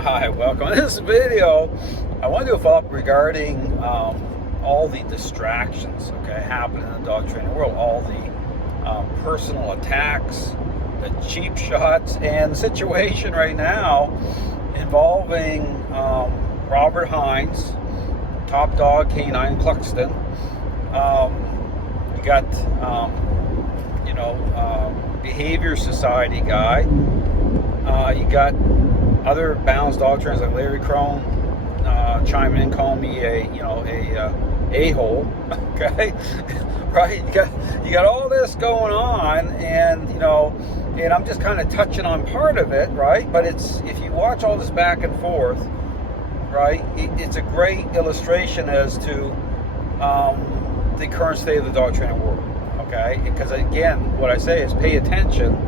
Hi, welcome. In this video, I want to do a follow-up regarding all the distractions, happening in the dog training world, all the personal attacks, the cheap shots, and the situation right now involving Robert Hines, Top Dog Canine Cluxton. You got, Behavior Society guy. You got other balanced dog trainers like Larry Crone chiming in, calling me a-hole. Okay, right? You got all this going on, and I'm just kind of touching on part of it, right? But if you watch all this back and forth, right, it's a great illustration as to the current state of the dog training world. Okay, because again, what I say is pay attention,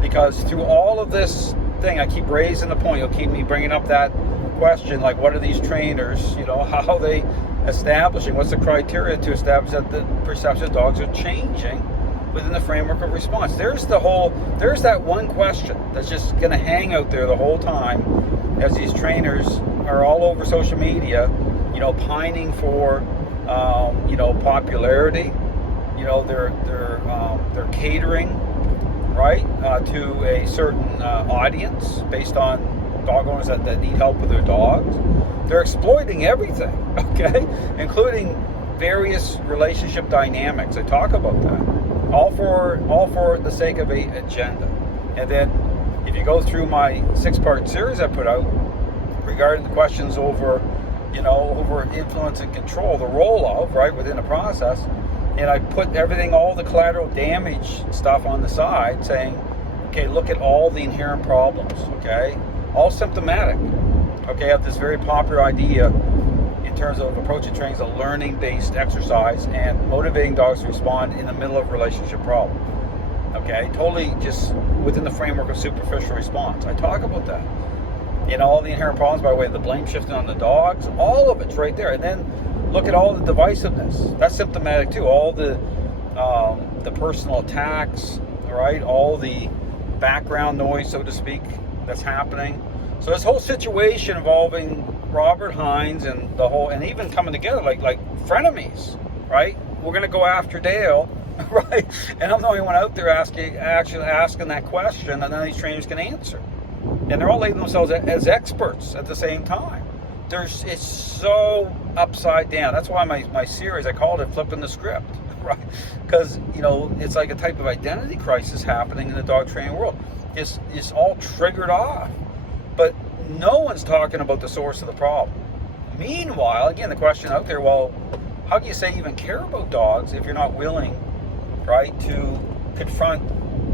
because through all of this thing, I keep raising the point. You'll keep me bringing up that question, like what are these trainers? How are they establishing? What's the criteria to establish that the perception of dogs are changing within the framework of response? There's that one question that's just going to hang out there the whole time, as these trainers are all over social media, pining for, popularity. They're catering, right, to a certain audience based on dog owners that need help with their dogs. They're exploiting everything, okay, including various relationship dynamics. I talk about that, all for the sake of a agenda. And then if you go through my 6-part series I put out regarding the questions over influence and control, the role of, right, within a process, and I put everything, all the collateral damage stuff on the side, saying, okay, look at all the inherent problems, okay, all symptomatic, okay, of this very popular idea in terms of approaching training as a learning-based exercise and motivating dogs to respond in the middle of a relationship problem, okay, totally just within the framework of superficial response. I talk about that. All the inherent problems by way of the blame shifting on the dogs, all of it's right there. And then look at all the divisiveness. That's symptomatic too. All the personal attacks, right? All the background noise, so to speak, that's happening. So this whole situation involving Robert Hines and and even coming together like frenemies, right? We're going to go after Dale, right? And I'm the only one out there actually asking that question, and none of these trainers can answer. And they're all labeling themselves as experts at the same time. It's so upside down. That's why my series, I called it Flipping the Script, right? Because, it's like a type of identity crisis happening in the dog training world. It's all triggered off. But no one's talking about the source of the problem. Meanwhile, again, the question out there, well, how can you say you even care about dogs if you're not willing, right, to confront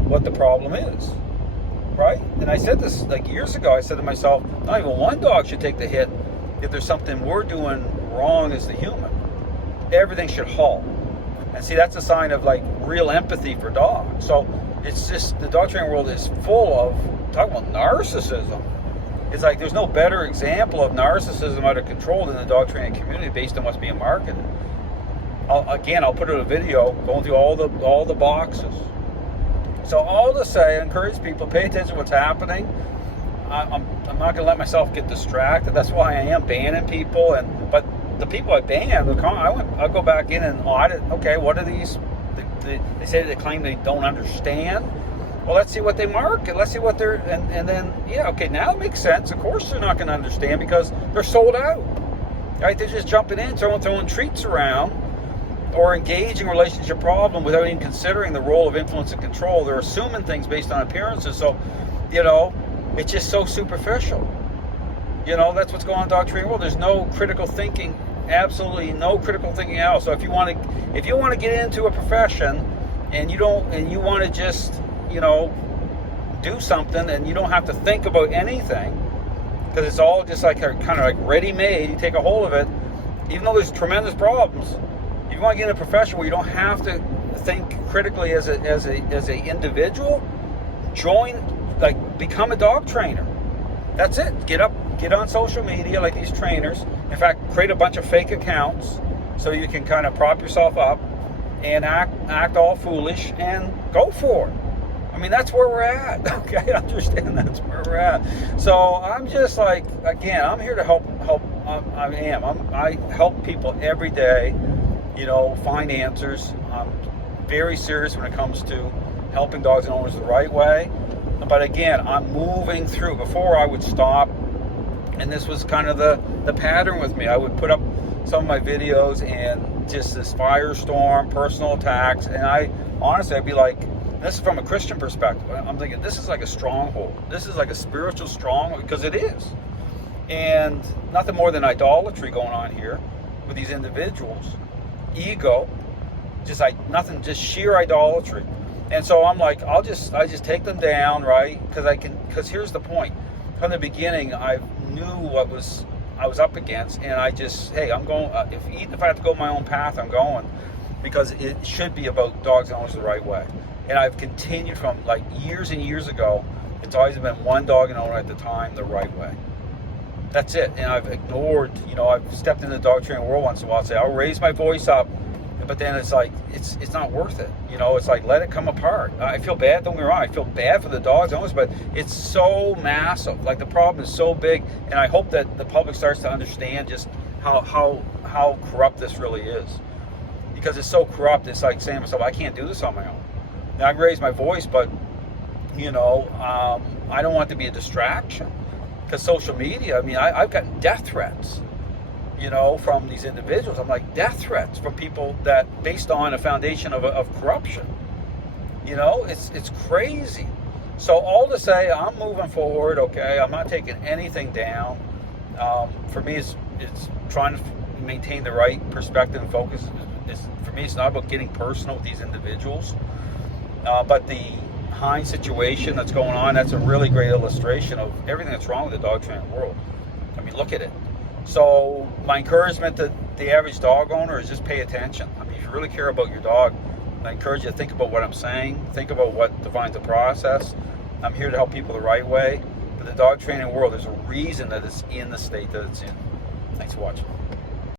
what the problem is? Right? And I said this like years ago. I said to myself, not even one dog should take the hit if there's something we're doing wrong as the human. Everything should halt. And see, that's a sign of like real empathy for dogs. So it's just, the dog training world is full of, talking about narcissism. It's like there's no better example of narcissism out of control than the dog training community based on what's being marketed. I'll put out a video going through all the boxes. So all to say, I encourage people, pay attention to what's happening. I'm not going to let myself get distracted. That's why I am banning people. But the people I banned, I'll go back in and audit. Okay, what are these? They say they claim they don't understand. Well, let's see what they market. Let's see what they're, and then, now it makes sense. Of course they're not going to understand because they're sold out. Right? They're just jumping in, throwing treats around, or engaging a relationship problem without even considering the role of influence and control. They're assuming things based on appearances. So, it's just so superficial. That's what's going on in the dog training world. There's no critical thinking, absolutely no critical thinking at all. So if you want to get into a profession and you want to just, do something and you don't have to think about anything, because it's all just like kind of like ready-made, you take a hold of it, even though there's tremendous problems. If you want to get in a profession where you don't have to think critically as a individual, become a dog trainer. That's it. Get on social media like these trainers. In fact, create a bunch of fake accounts so you can kind of prop yourself up and act all foolish and go for it. I mean, that's where we're at. Okay, understand that's where we're at. So I'm just like, again, I'm here to help. I help people every day. Find answers. I'm very serious when it comes to helping dogs and owners the right way. But again, I'm moving through. Before I would stop, and this was kind of the pattern with me. I would put up some of my videos and just this firestorm, personal attacks, and I'd be like, this is from a Christian perspective. I'm thinking this is like a stronghold. This is like a spiritual stronghold, because it is. And nothing more than idolatry going on here with these individuals. Ego, just just sheer idolatry. And so I'm like, I just take them down, right? Because here's the point. From the beginning, I knew what I was up against, and I'm going. Even if I have to go my own path, I'm going, because it should be about dogs and owners the right way. And I've continued from like years and years ago. It's always been one dog and owner at the time the right way. That's it. And I've ignored. I've stepped into the dog training world once in a while. Say I'll raise my voice up, but then it's like it's not worth it. It's like, let it come apart. I feel bad. Don't get me wrong. I feel bad for the dogs owners, but it's so massive. Like, the problem is so big, and I hope that the public starts to understand just how corrupt this really is. Because it's so corrupt. It's like saying to myself, I can't do this on my own. Now, I can raise my voice, but I don't want it to be a distraction. Because social media, I mean, I've gotten death threats. From these individuals. I'm like, death threats from people that based on a foundation of corruption. It's crazy. So all to say, I'm moving forward, okay? I'm not taking anything down. For me, it's trying to maintain the right perspective and focus. For me, it's not about getting personal with these individuals. But the Heinz situation that's going on, that's a really great illustration of everything that's wrong with the dog training world. I mean, look at it. So my encouragement to the average dog owner is just pay attention. I mean, if you really care about your dog, I encourage you to think about what I'm saying. Think about what defines the process. I'm here to help people the right way. But the dog training world, there's a reason that it's in the state that it's in. Thanks for watching.